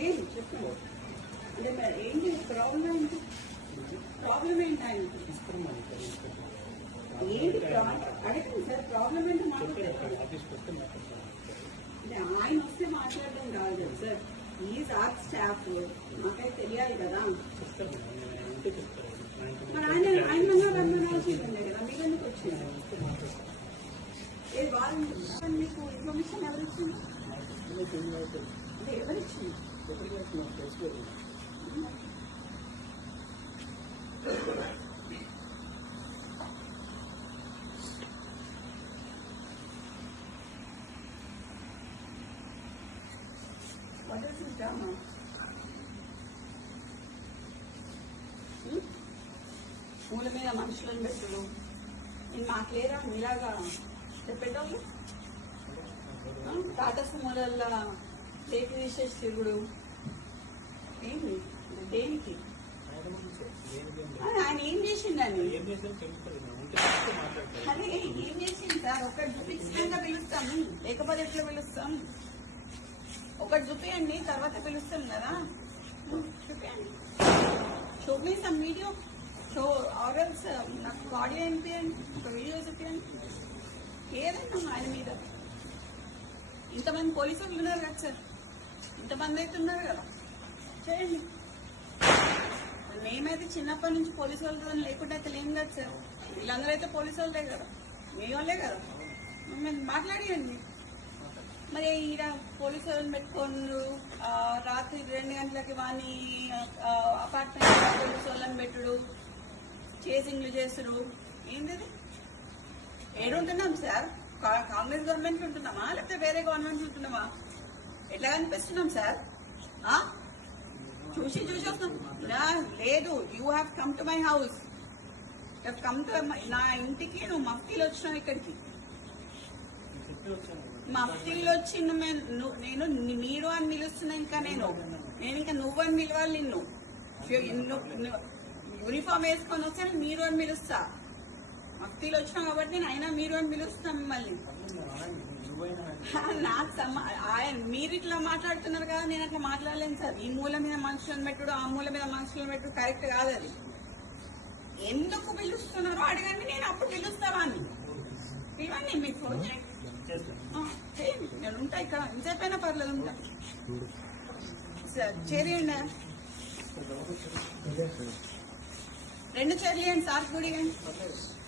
లేదు చెప్పు అంటే ఏంటి ప్రాబ్లం ఏంటి ప్రాబ్లం ఏంటి ఆయన ఏంటి అడగండి సార్ ప్రాబ్లం ఏంటి మాట్లాడారు ఆయన వస్తే మాట్లాడడం కాదు సార్ ఈ సార్ స్టాఫ్ నాకైతే తెలియాలి కదా మరి ఆయన ఆయన రమ్మనాల్సింది కదా మీకు ఎందుకు వచ్చింది ఏ వాళ్ళు మీకు ఇన్ఫర్మేషన్ ఎవరు వచ్చింది అంటే పూల మీద మనుషులను పెట్టడం నేను మాకు లేరా మీలాగా చెప్పేటోళ్ళు తాతస్ మూలల్లో టేక్ శివుడు ఏంది దేనికి ఆయన ఏం చేసిండని అదే ఏం చేసింది సార్ ఒకటి చూపించకుండా పిలుస్తాము లేకపోతే ఎట్లా పిలుస్తాం ఒకటి చూపియండి తర్వాత పిలుస్తాం కదా చూపియండి చూపి సమ్ వీడియో సో ఆర్ఎల్స్ నాకు ఆడియో వినిపించండి ఒక వీడియో చూపించండి ఏదైనా ఆయన మీద ఇంతమంది పోలీసులు ఉన్నారు కదా సార్ ఇంతమంది అయితే ఉన్నారు కదా చేయండి మేమైతే చిన్నప్పటి నుంచి పోలీసు వాళ్ళతో లేకుండా అయితే లేని కదా సార్ వీళ్ళందరూ అయితే పోలీసు వాళ్ళే కదా మీ వాళ్ళే కదా మేము మాట్లాడేయండి మరి ఈడ పోలీసు వాళ్ళని పెట్టుకోండు రాత్రి రెండు గంటలకి వాణి అపార్ట్మెంట్ పోలీసు వాళ్ళని పెట్టుడు చేసింగ్లు చేస్తుడు ఏంటిది ఉంటున్నాం సార్ కాంగ్రెస్ గవర్నమెంట్ ఉంటున్నామా లేకపోతే వేరే గవర్నమెంట్ ఉంటున్నామా ఎట్లా కనిపిస్తున్నాం సార్ చూసి చూసి వస్తున్నాం లేదు you have come to my house you come to నా ఇంటికి నువ్వు మఫ్తీలు వచ్చినావు ఇక్కడికి మఫ్తీలు వచ్చి నేను మీరు అని పిలుస్తున్నాను ఇంకా నేను నేను ఇంకా నువ్వు అని పిలవాలి నిన్ను యూనిఫామ్ వేసుకొని వస్తే మీరు అని పిలుస్తా మఫ్తీలు వచ్చినావు కాబట్టి నేను అయినా మీరు అని పిలుస్తాను మిమ్మల్ని నాకు సమా ఆయన మీరు ఇట్లా మాట్లాడుతున్నారు కదా నేను అట్లా మాట్లాడలేను సార్ ఈ మూల మీద మనుషులను పెట్టుడు ఆ మూల మీద మనుషులను పెట్టుడు కరెక్ట్ కాదు అది ఎందుకు పిలుస్తున్నారు అడగండి నేను అప్పుడు పిలుస్తావా అని పిలవండి మీ ఫోన్ నేను ఉంటా ఇక్కడ ఇంతైపోయినా పర్లేదు ఉంటా సార్ చేరియండి రెండు చేరియండి సార్ గుడి